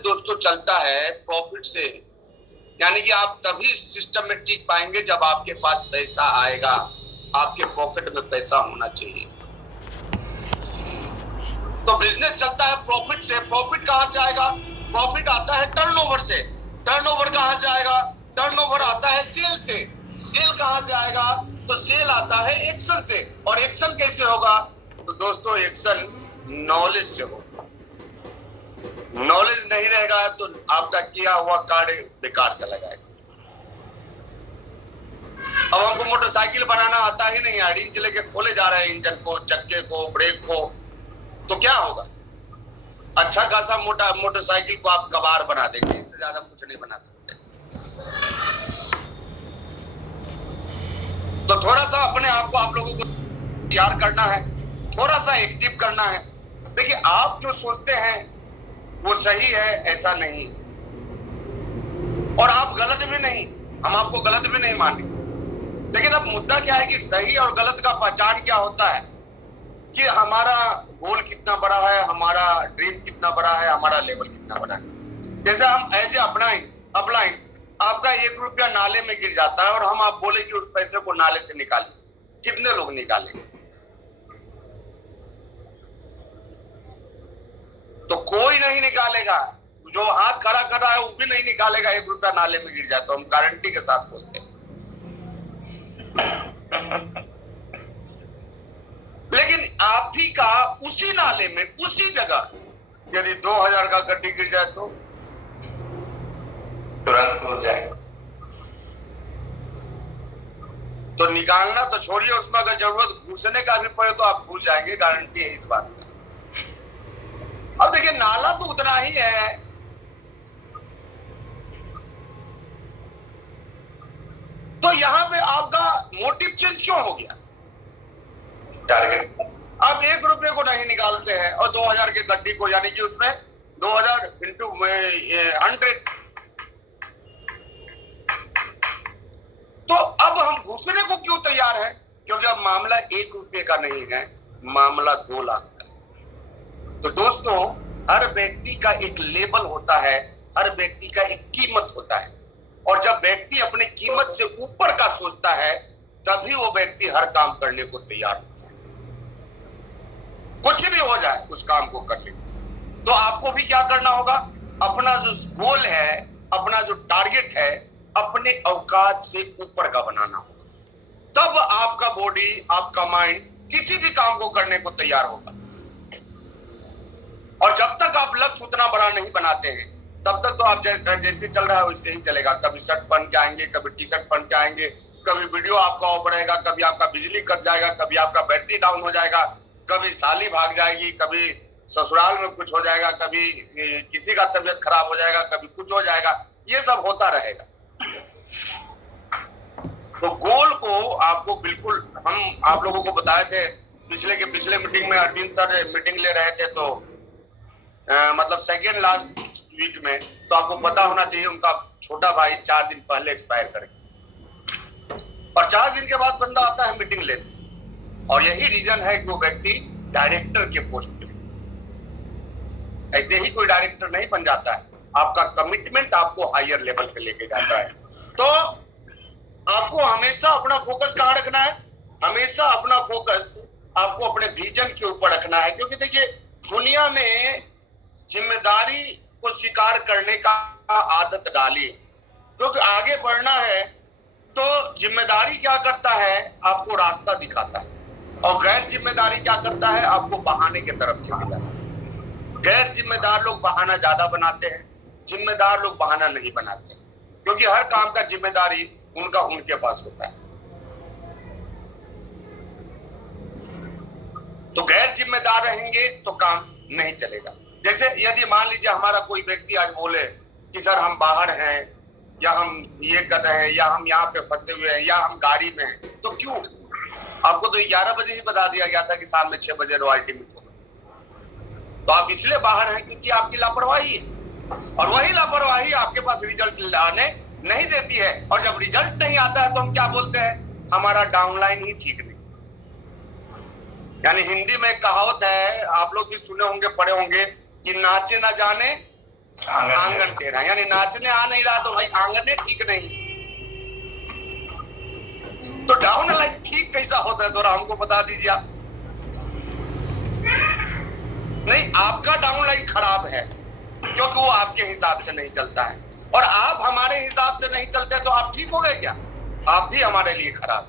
दोस्तों चलता है प्रॉफिट से, यानी कि आप तभी सिस्टम में टिक पाएंगे जब आपके पास पैसा आएगा, आपके पॉकेट में पैसा होना चाहिए। तो बिजनेस चलता है प्रॉफिट से। प्रॉफिट कहां से आएगा? प्रॉफिट आता है टर्नओवर से। टर्नओवर कहां से आएगा? टर्नओवर आता है सेल से। सेल कहां से आएगा? तो सेल आता है एक्शन से। और एक्शन कैसे होगा? तो दोस्तों एक्शन नॉलेज से होगा। नॉलेज नहीं रहेगा तो आपका किया हुआ कार्य बेकार चला जाएगा। अब हमको मोटरसाइकिल बनाना आता ही नहीं है, रिंच लेके खोले जा रहे हैं इंजन को, चक्के को, ब्रेक को, तो क्या होगा? अच्छा खासा मोटा मोटरसाइकिल को आप कबाड़ बना देंगे, इससे ज्यादा कुछ नहीं बना सकते। तो थोड़ा सा अपने आप को आप लोगों को तैयार करना है, थोड़ा सा एक्टिव करना है। देखिए आप जो सोचते हैं वो सही है ऐसा नहीं, और आप गलत भी नहीं, हम आपको गलत भी नहीं माने। लेकिन अब मुद्दा क्या है कि सही और गलत का पहचान क्या होता है, कि हमारा गोल कितना बड़ा है, हमारा ड्रीम कितना बड़ा है, हमारा लेवल कितना बड़ा है। जैसे हम ऐसे अपलाइन आपका 1 रुपया नाले में गिर जाता है और हम आप बोले कि उस पैसे को नाले से निकालें, कितने लोग निकालेंगे? तो कोई नहीं निकालेगा। जो हाथ खड़ा कर रहा है वो भी नहीं निकालेगा 1 रुपया नाले में गिर जाए तो, हम गारंटी के साथ बोलते हैं। लेकिन आप ही का उसी नाले में उसी जगह यदि 2000 का गड्डी गिर जाए तो तुरंत हो जाएगा। तो निकालना तो छोड़िए, उसमें अगर जरूरत घुसने का भी पड़े तो आप घुस जाएंगे, गारंटी है इस बात की। अब देखिए नाला तो उतना ही है, तो यहां पे आपका मोटिव चेंज क्यों हो गया? टारगेट। आप 1 रुपये को नहीं निकालते हैं और 2000 के गड्डी को, यानी कि उसमें 2000 इंटू 100, तो अब हम घुसने को क्यों तैयार हैं? क्योंकि अब मामला 1 रुपये का नहीं है, मामला 2 लाख का। तो दोस्तों हर व्यक्ति का एक लेवल होता है, हर व्यक्ति का एक कीमत होता है, और जब व्यक्ति अपनी कीमत से ऊपर का सोचता है तभी वो व्यक्ति हर काम करने को तैयार होता है। कुछ भी हो जाए उस काम को कर ले। तो आपको भी क्या करना होगा? अपना जो गोल है, अपना जो टारगेट है, अपने औकात से ऊपर का बनाना होगा। तब आपका बॉडी, आपका माइंड किसी भी काम को करने को तैयार होगा। और जब तक आप लक्ष्य उतना बड़ा नहीं बनाते हैं तब तक तो आप जैसे चल रहा है वैसे ही चलेगा। कभी शर्ट पहन के आएंगे, कभी टी शर्ट पहन के आएंगे, कभी वीडियो आपका ऑफ रहेगा, कभी आपका बिजली कट जाएगा, कभी आपका बैटरी डाउन हो जाएगा, कभी साली भाग जाएगी, कभी ससुराल में कुछ हो जाएगा, कभी किसी का तबीयत खराब हो जाएगा, कभी कुछ हो जाएगा, ये सब होता रहेगा। तो गोल को आपको बिल्कुल, हम आप लोगों को बताए थे पिछले मीटिंग में, अरविंद सर मीटिंग ले रहे थे, तो मतलब सेकेंड लास्ट वीक में, तो आपको पता होना चाहिए उनका छोटा भाई 4 दिन पहले एक्सपायर कर गया, और 4 दिन के बाद बंदा आता है मीटिंग लेने। और यही रीजन है कि वो व्यक्ति डायरेक्टर के पोस्ट पे, ऐसे ही कोई डायरेक्टर नहीं बन जाता है। आपका कमिटमेंट आपको हायर लेवल पे लेके जाता है। तो आपको हमेशा अपना फोकस कहां रखना है? हमेशा अपना फोकस आपको अपने विजन के ऊपर रखना है। क्योंकि देखिए दुनिया में जिम्मेदारी को स्वीकार करने का आदत डालिए, क्योंकि आगे बढ़ना है तो जिम्मेदारी क्या करता है? आपको रास्ता दिखाता है, और गैर जिम्मेदारी क्या करता है? आपको बहाने की तरफ लेके जाता है। गैर जिम्मेदार लोग बहाना ज्यादा बनाते हैं, जिम्मेदार लोग बहाना नहीं बनाते, क्योंकि हर काम का जिम्मेदारी उनके पास होता है। तो गैर जिम्मेदार रहेंगे तो काम नहीं चलेगा। जैसे यदि मान लीजिए हमारा कोई व्यक्ति आज बोले कि सर हम बाहर हैं, या हम ये कर रहे हैं, या हम यहाँ पे फंसे हुए हैं, या हम गाड़ी में हैं, तो क्यों? आपको तो 11 बजे ही बता दिया गया था कि शाम में 6 बजे रॉयल्टी मीट होगा। तो आप इसलिए बाहर हैं क्योंकि आपकी लापरवाही है, और वही लापरवाही आपके पास रिजल्ट लाने नहीं देती है। और जब रिजल्ट नहीं आता है तो हम क्या बोलते हैं? हमारा डाउनलाइन ही ठीक नहीं। यानी हिंदी में एक कहावत है, आप लोग भी सुने होंगे, पढ़े होंगे, कि नाचे ना जाने आंगन टेढ़ा, यानी नाचने आ नहीं रहा तो भाई आंगन ठीक नहीं। तो डाउन लाइन ठीक कैसा होता है, थोड़ा हमको बता दीजिए आप। नहीं, आपका डाउन लाइन खराब है क्योंकि वो आपके हिसाब से नहीं चलता है, और आप हमारे हिसाब से नहीं चलते तो आप ठीक हो गए क्या? आप भी हमारे लिए खराब।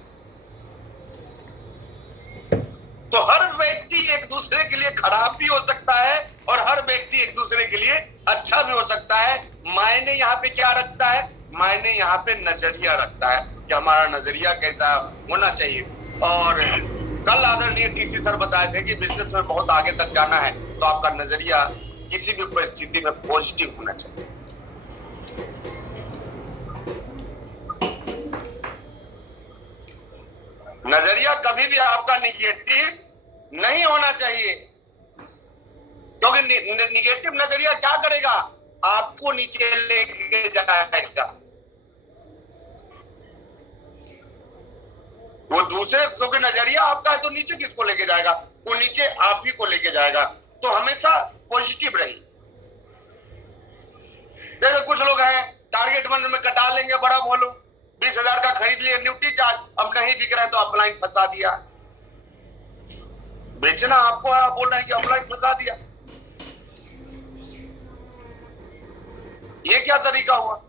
तो हर व्यक्ति एक दूसरे के लिए खराब भी हो सकता है और हर व्यक्ति एक दूसरे के लिए अच्छा भी हो सकता है। मायने यहाँ पे क्या रखता है? मायने यहाँ पे नजरिया रखता है कि हमारा नजरिया कैसा होना चाहिए। और कल आदरणीय टीसी सर बताए थे कि बिजनेस में बहुत आगे तक जाना है तो आपका नजरिया किसी भी परिस्थिति में पॉजिटिव होना चाहिए। नजरिया कभी भी आपका निगेटिव नहीं होना चाहिए, क्योंकि निगेटिव नजरिया क्या करेगा? आपको नीचे लेके जाएगा। वो दूसरे, क्योंकि नजरिया आपका है तो नीचे किसको लेके जाएगा? वो नीचे आप ही को लेके जाएगा। तो हमेशा पॉजिटिव रहिए। देखो कुछ लोग हैं टारगेट मंथ में कटा लेंगे बड़ा वॉल्यूम, 20,000 का खरीद लिए ड्यूटी चार्ज, अब नहीं बिक रहा है तो अपलाइन फंसा दिया। बेचना आपको है, आप बोल रहे हैं कि अपलाइन फंसा दिया। ये क्या तरीका हुआ?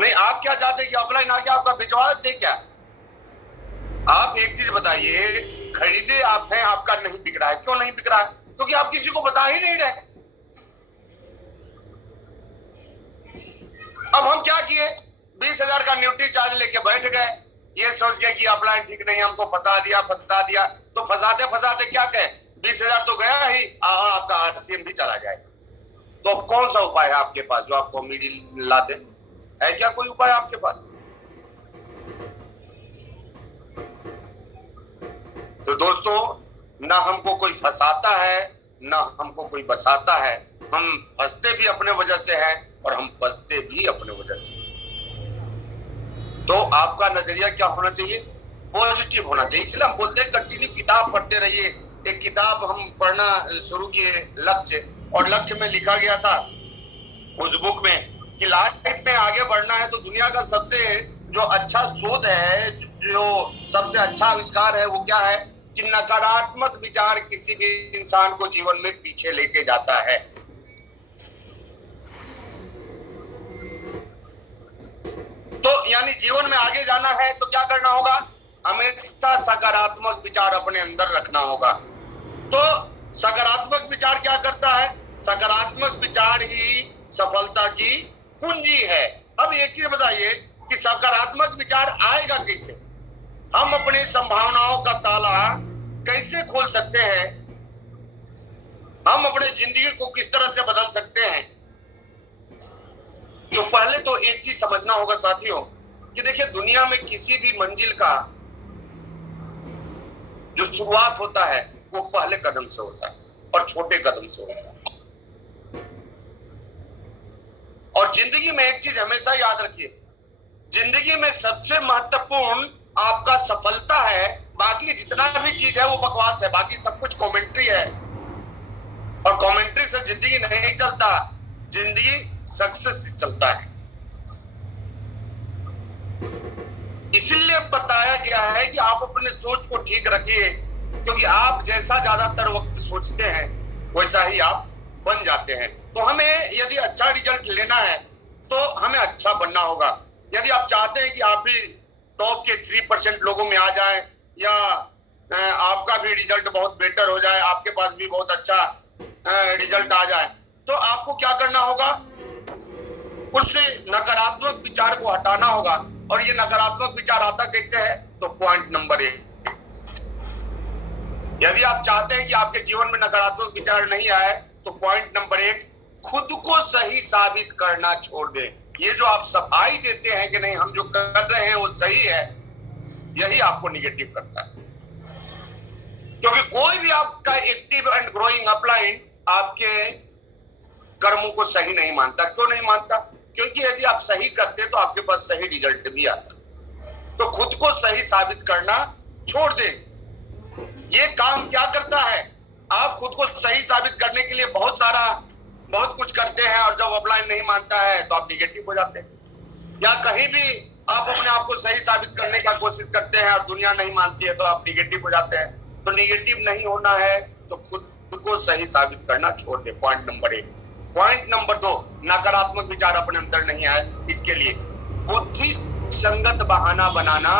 नहीं, आप क्या चाहते कि अपलाइन आके आपका भिजवा दे क्या? आप एक चीज बताइए, खरीदे आप हैं, आपका नहीं बिक रहा है, क्यों नहीं बिक रहा है? क्योंकि आप किसी को बता ही नहीं रहे। अब हम क्या किए? 20,000 का न्यूट्री चार्ज लेके बैठ गए, ये सोच के कि अपलाइन ठीक नहीं, हमको फंसा दिया। तो फंसाते फंसाते क्या कहे, 20,000 तो गया ही और आपका आरसीएम भी चला जाएगा। तो कौन सा उपाय है आपके पास जो आपको मिडिल ला दे? है क्या कोई उपाय आपके पास? तो दोस्तों, ना हमको कोई फंसाता है ना हमको कोई बसाता है। हम फंसते भी अपने वजह से हैं और हम बसते भी अपने वजह से। तो आपका नजरिया क्या होना चाहिए? पॉजिटिव होना चाहिए। इसलिए हम बोलते हैं कंटिन्यू किताब पढ़ते रहिए। एक किताब हम पढ़ना शुरू किए, लक्ष्य, और लक्ष्य में लिखा गया था उस बुक में कि लाइफ में आगे बढ़ना है तो दुनिया का सबसे जो अच्छा शोध है, जो सबसे अच्छा आविष्कार है, वो क्या है कि नकारात्मक विचार किसी भी इंसान को जीवन में पीछे लेके जाता है। तो यानी जीवन में आगे जाना है तो क्या करना होगा? हमेशा सकारात्मक विचार अपने अंदर रखना होगा। तो सकारात्मक विचार क्या करता है? सकारात्मक विचार ही सफलता की कुंजी है। अब एक चीज बताइए कि सकारात्मक विचार आएगा कैसे? हम अपनी संभावनाओं का ताला कैसे खोल सकते हैं? हम अपने जिंदगी को किस तरह से बदल सकते हैं? तो पहले तो एक चीज समझना होगा साथियों कि देखिए, दुनिया में किसी भी मंजिल का जो शुरुआत होता है वो पहले कदम से होता है और छोटे कदम से होता है। और जिंदगी में एक चीज हमेशा याद रखिए, जिंदगी में सबसे महत्वपूर्ण आपका सफलता है। बाकी जितना भी चीज है वो बकवास है, बाकी सब कुछ कमेंट्री है, और कमेंट्री से जिंदगी नहीं चलता, जिंदगी सक्सेस से चलता है। इसीलिए बताया गया है कि आप अपने सोच को ठीक रखिए, क्योंकि आप जैसा ज्यादातर वक्त सोचते हैं वैसा ही आप बन जाते हैं। तो हमें यदि अच्छा रिजल्ट लेना है तो हमें अच्छा बनना होगा। यदि आप चाहते हैं कि आप भी टॉप के 3% लोगों में आ जाएं, या आपका भी रिजल्ट बहुत बेटर हो जाए, आपके पास भी बहुत अच्छा रिजल्ट आ जाए, तो आपको क्या करना होगा? उस नकारात्मक विचार को हटाना होगा। और ये नकारात्मक विचार आता कैसे है? तो पॉइंट नंबर 1, यदि आप चाहते हैं कि आपके जीवन में नकारात्मक विचार नहीं आए तो पॉइंट नंबर 1, खुद को सही साबित करना छोड़ दें। ये जो आप सफाई देते हैं कि नहीं हम जो कर रहे हैं वो सही है, यही आपको निगेटिव करता है। क्योंकि कोई भी आपका एक्टिव एंड ग्रोइंग अपलाइन आपके कर्मों को सही नहीं मानता। क्यों नहीं मानता? क्योंकि यदि आप सही करते तो आपके पास सही रिजल्ट भी आता। तो खुद को सही साबित करना छोड़ दें। ये काम क्या करता है? आप खुद को सही साबित करने के लिए बहुत सारा बहुत कुछ करते हैं और जब अपलाइन नहीं मानता है तो आप निगेटिव हो जाते हैं। या कहीं भी आप अपने आप को सही साबित करने का कोशिश करते हैं और दुनिया नहीं मानती है तो आप निगेटिव हो जाते हैं। तो निगेटिव नहीं होना है तो खुद को सही साबित करना छोड़ दे, पॉइंट नंबर 1। पॉइंट नंबर 2, नकारात्मक विचार अपने अंदर नहीं आए, इसके लिए बुद्धि संगत बहाना बनाना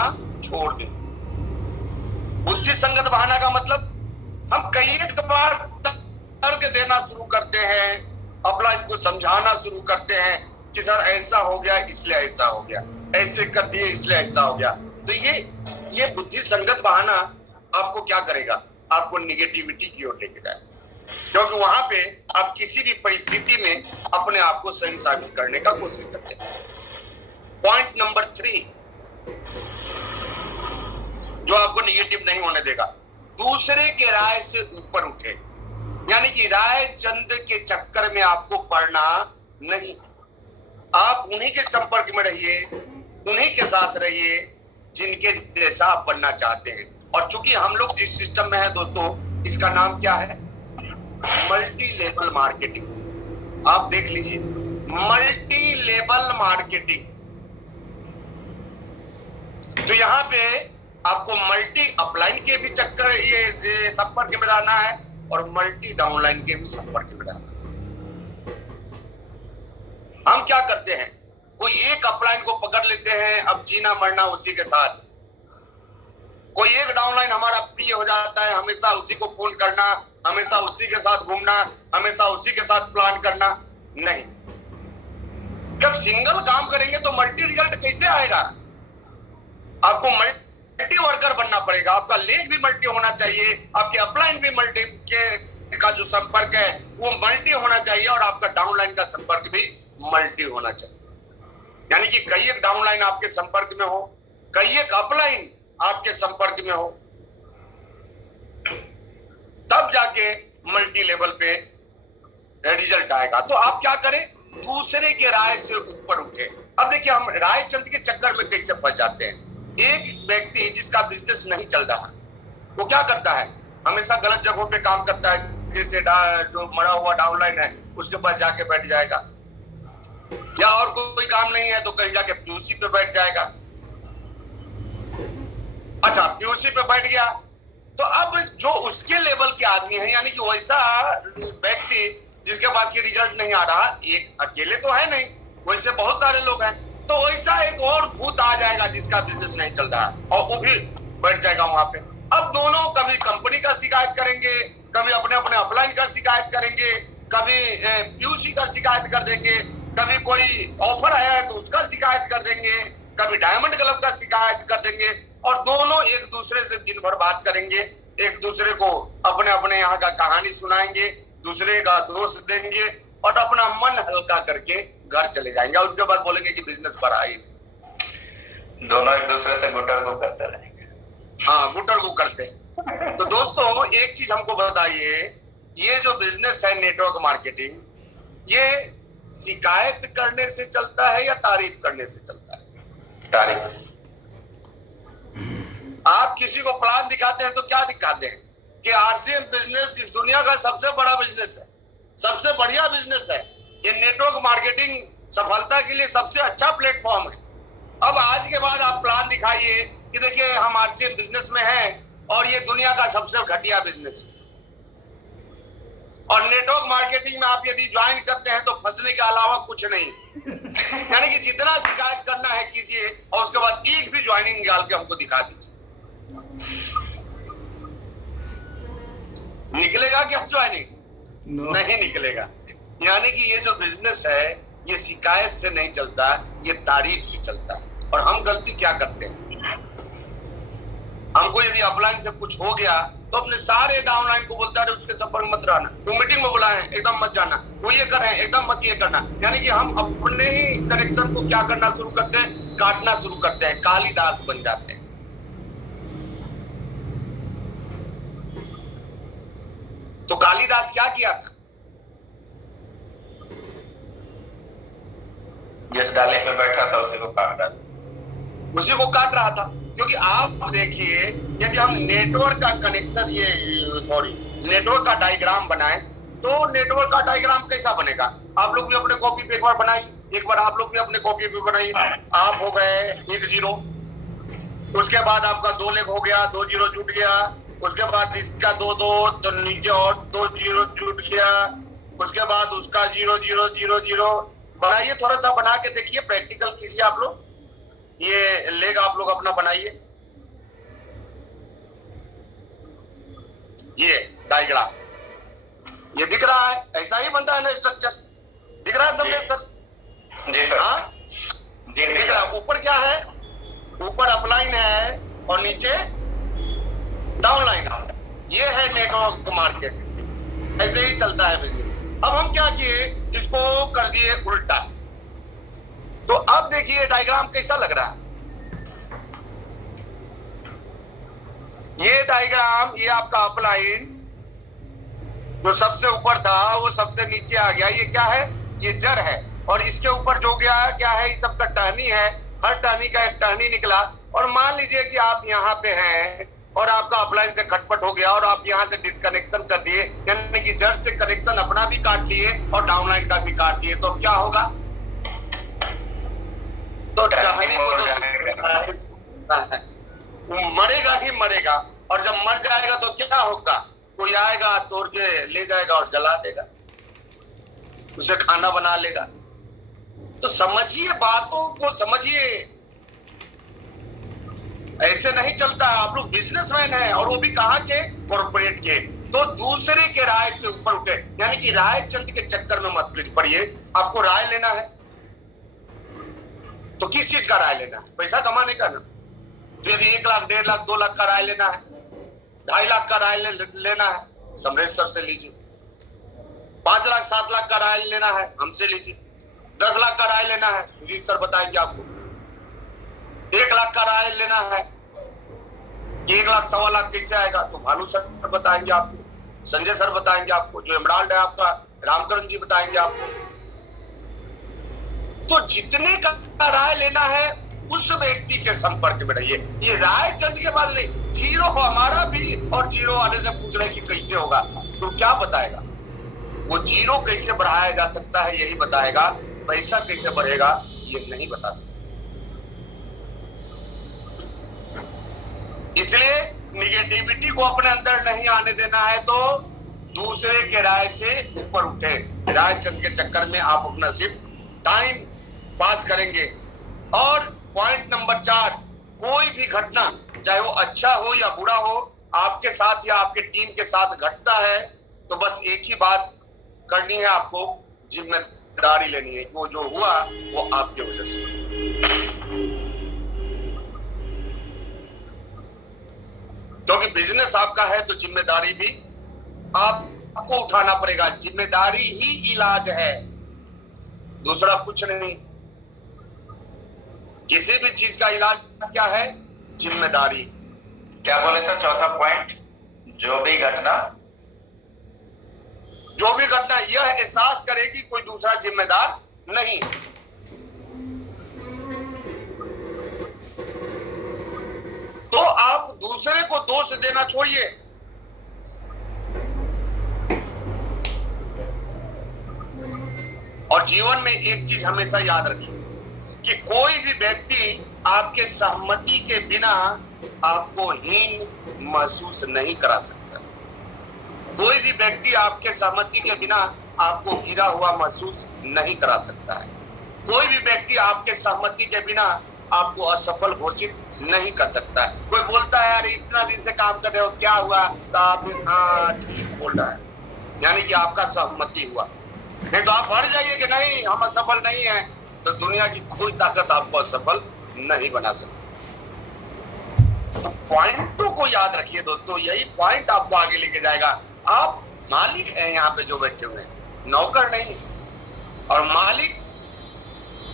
छोड़ दे। बुद्धि संगत बहाना का मतलब हम कई बार तर्क देना शुरू करते हैं, अपना इनको समझाना शुरू करते हैं कि सर ऐसा हो गया इसलिए ऐसा हो गया, ऐसे कर दिए इसलिए ऐसा हो गया। तो ये बुद्धि संगत बहाना आपको क्या करेगा, आपको निगेटिविटी की ओर लेके जाएगा, क्योंकि वहां पे आप किसी भी परिस्थिति में अपने आप को सही साबित करने का कोशिश करते हैं। पॉइंट नंबर 3 जो आपको निगेटिव नहीं होने देगा, दूसरे के राय से ऊपर उठे, यानी कि राय चंद के चक्कर में आपको पड़ना नहीं। आप उन्हीं के संपर्क में रहिए, उन्हीं के साथ रहिए जिनके जैसा आप बनना चाहते हैं। और चूंकि हम लोग जिस सिस्टम में है दोस्तों, इसका नाम क्या है, मल्टी लेवल मार्केटिंग। आप देख लीजिए, मल्टी लेवल मार्केटिंग। तो यहां पे आपको मल्टी अपलाइन के भी चक्कर ये संपर्क में रहना है और मल्टी डाउनलाइन के भी संपर्क में रहना है। हम क्या करते हैं, कोई एक अपलाइन को पकड़ लेते हैं, अब जीना मरना उसी के साथ। कोई एक डाउनलाइन हमारा प्रिय हो जाता है, हमेशा उसी को फोन करना, हमेशा उसी के साथ घूमना, हमेशा उसी के साथ प्लान करना। नहीं, जब सिंगल काम करेंगे तो मल्टी रिजल्ट कैसे आएगा? आपको मल्टी वर्कर बनना पड़ेगा, आपका लेग भी मल्टी होना चाहिए, आपके अपलाइन भी मल्टी के का जो संपर्क है वो मल्टी होना चाहिए और आपका डाउनलाइन का संपर्क भी मल्टी होना चाहिए। यानी कि कई एक डाउनलाइन आपके संपर्क में हो, कई एक अपलाइन आपके संपर्क में हो, तब जाके मल्टी लेवल पे रिजल्ट आएगा। तो आप क्या करें, दूसरे के राय से ऊपर उठे। अब देखिए, हम राय चंद के चक्कर में कैसे फंस जाते हैं। एक व्यक्ति जिसका बिजनेस नहीं चल रहा, वो क्या करता है, हमेशा गलत जगहों पे काम करता है। जैसे जो मरा हुआ डाउनलाइन है उसके पास जाके बैठ जाएगा, या और कोई काम नहीं है तो कहीं जाके पीयूसी पे बैठ जाएगा। अच्छा, पीयूसी पे बैठ गया तो अब जो उसके लेवल के आदमी हैं, यानी कि वैसा व्यक्ति जिसके पास ये रिजल्ट नहीं आ रहा, एक अकेले तो है नहीं, वैसे बहुत सारे लोग हैं, तो वैसा एक और भूत आ जाएगा जिसका बिजनेस नहीं चल रहा और वो भी बैठ जाएगा वहां पे। अब दोनों कभी कंपनी का शिकायत करेंगे, कभी अपने अपने अपलाइन का शिकायत करेंगे, कभी पीयूसी का शिकायत कर देंगे, कभी कोई ऑफर आया है तो उसका शिकायत कर देंगे, कभी डायमंड क्लब का शिकायत कर देंगे, और दोनों एक दूसरे से दिन भर बात करेंगे, एक दूसरे को अपने अपने यहाँ का कहानी सुनाएंगे, दूसरे का दोष देंगे और अपना मन हल्का करके घर चले जाएंगे। उसके बाद बोलेंगे कि बिजनेस बढ़ा ही नहीं। दोनों एक दूसरे से गुटर को करते रहेंगे। हाँ, गुटर को करते। तो दोस्तों एक चीज हमको बताइए, ये जो बिजनेस है नेटवर्क मार्केटिंग, ये शिकायत करने से चलता है या तारीफ करने से चलता है? तारीफ। आप किसी को प्लान दिखाते हैं तो क्या दिखाते हैं कि आरसीएम बिजनेस इस दुनिया का सबसे बड़ा बिजनेस है, सबसे बढ़िया बिजनेस है, ये नेटवर्क मार्केटिंग सफलता के लिए सबसे अच्छा प्लेटफॉर्म है। अब आज के बाद आप प्लान दिखाइए कि देखिए हम आरसीएम बिजनेस में हैं और ये दुनिया का सबसे घटिया बिजनेस है, और नेटवर्क मार्केटिंग में आप यदि ज्वाइन करते हैं तो फंसने के अलावा कुछ नहीं। यानी कि जितना शिकायत करना है कीजिए और उसके बाद एक भी ज्वाइनिंग निकाल के हमको दिखा दीजिए। निकलेगा क्या ज्वाइनिंग? नहीं निकलेगा। यानी कि ये जो बिजनेस है ये शिकायत से नहीं चलता, ये तारीफ से चलता है। और हम गलती क्या करते हैं, हमको यदि अपलाइन से कुछ हो गया तो अपने सारे डाउनलाइन को बोलता है उसके संपर्क मत रहना, वो मीटिंग में बुलाए एकदम मत जाना, वो ये कर रहे हैं एकदम मत ये करना। यानी कि हम अपने ही कनेक्शन को क्या करना शुरू करते हैं, काटना शुरू करते हैं, कालिदास बन जाते हैं। तो कालिदास क्या किया था, जिस डाले पे बैठा था उसी को काट रहा था, उसी को काट रहा था। क्योंकि आप देखिए, यदि हम नेटवर्क का कनेक्शन नेटवर्क का डायग्राम बनाएं तो नेटवर्क का डायग्राम कैसा बनेगा? आप लोग भी अपने कॉपी पे एक बार बनाइए, एक बार आप लोग भी अपने कॉपी पे बनाइए। आप हो गए 1 0, उसके बाद आपका 2 लेग हो गया, 2 0 जुट गया, उसके बाद इसका 2 2, तो नीचे और 2 0 जुट गया, उसके बाद उसका 0 0 0 0 बनाइए। थोड़ा सा बना के देखिए, प्रैक्टिकल कीजिए आप लोग। ये लेग आप लोग अपना बनाइए, ये डायग्राम ये दिख रहा है, ऐसा ही बनता है ना स्ट्रक्चर, दिख रहा है सबने सर? जी सर। हाँ जी दिख रहा है। ऊपर क्या है? ऊपर अपलाइन है और नीचे डाउनलाइन है। ये है नेटवर्क मार्केट, ऐसे ही चलता है बिजनेस। अब हम क्या किए, इसको कर दिए उल्टा। तो अब देखिए डायग्राम कैसा लग रहा है। ये डायग्राम, ये आपका अपलाइन जो सबसे ऊपर था वो सबसे नीचे आ गया। ये क्या है? ये जड़ है। और इसके ऊपर जो गया क्या है? ये सबका टहनी है, हर टहनी का एक टहनी निकला। और मान लीजिए कि आप यहाँ पे हैं और आपका अपलाइन से खटपट हो गया और आप यहाँ से डिस्कनेक्शन कर दिए, यानी कि जड़ से कनेक्शन अपना भी काट लिए और डाउनलाइन का भी काट दिए, तो क्या होगा? तो टहनी को तो मरेगा ही मरेगा। और जब मर जाएगा तो क्या होगा? कोई आएगा तोड़ के ले जाएगा और जला देगा, उसे खाना बना लेगा। तो समझिए, बातों को समझिए, ऐसे नहीं चलता है। आप लोग बिजनेसमैन हैं और वो भी कहाँ के? कॉर्पोरेट के। तो दूसरे के राय से ऊपर उठे, यानी कि राय चंद के चक्कर में मत पड़िए। आपको राय लेना है तो किस चीज का राय लेना है? पैसा कमाने का ना। तो यदि 1 लाख 1.5 लाख 2 लाख का राय लेना है, 2.5 लाख का राय लेना है, समरेश सर से लीजिए। 5 लाख 7 लाख का राय लेना है, हमसे लीजिए। 10 लाख का राय लेना है, सुजीत सर बताएंगे आपको। 1 लाख का राय लेना है कि 1 लाख 1.25 लाख कैसे आएगा, तो भानु सर बताएंगे आपको, संजय सर बताएंगे आपको, जो एमराल्ड है आपका रामकरण जी बताएंगे आपको। तो जितने का राय लेना है उस व्यक्ति के संपर्क में रहिए। ये राय चंद के बाद नहीं, जीरो हमारा भी और जीरो वाले से पूछ रहे कि कैसे होगा, तो क्या बताएगा? वो जीरो कैसे बढ़ाया जा सकता है यही बताएगा, पैसा कैसे बढ़ेगा ये नहीं बता सकता। इसलिए निगेटिविटी को अपने अंदर नहीं आने देना है, तो दूसरे के राय से ऊपर उठे। राय चंद के चक्कर में आप अपना सिर्फ टाइम पास करेंगे। और पॉइंट नंबर 4, कोई भी घटना चाहे वो अच्छा हो या बुरा हो, आपके साथ या आपके टीम के साथ घटता है, तो बस एक ही बात करनी है आपको, जिम्मेदारी लेनी है। वो जो हुआ वो आपके वजह से। क्योंकि बिजनेस आपका है तो जिम्मेदारी भी आपको उठाना पड़ेगा। जिम्मेदारी ही इलाज है, दूसरा कुछ नहीं। किसी भी चीज का इलाज क्या है? जिम्मेदारी। क्या बोले सर चौथा पॉइंट? जो भी घटना यह एहसास करे कि कोई दूसरा जिम्मेदार नहीं। तो आप दूसरे को दोष देना छोड़िए। और जीवन में एक चीज हमेशा याद रखिए कि कोई भी व्यक्ति आपके सहमति के बिना आपको हीन महसूस नहीं करा सकता। कोई भी व्यक्ति आपके सहमति के बिना आपको गिरा हुआ महसूस नहीं करा सकता है। कोई भी व्यक्ति आपके सहमति के बिना आपको असफल घोषित नहीं कर सकता है। कोई बोलता है यार इतना दिन से काम कर रहे हो, क्या हुआ? तो आप हाँ ठीक बोल रहा है, यानी कि आपका सहमति हुआ। नहीं तो आप भर जाइए कि नहीं हम असफल नहीं है, तो दुनिया की कोई ताकत आपको असफल नहीं बना सकती। तो पॉइंटों को याद रखिए दोस्तों, यही पॉइंट आपको आगे लेके जाएगा। आप मालिक हैं यहाँ पे जो बैठे हुए हैं, नौकर नहीं। और मालिक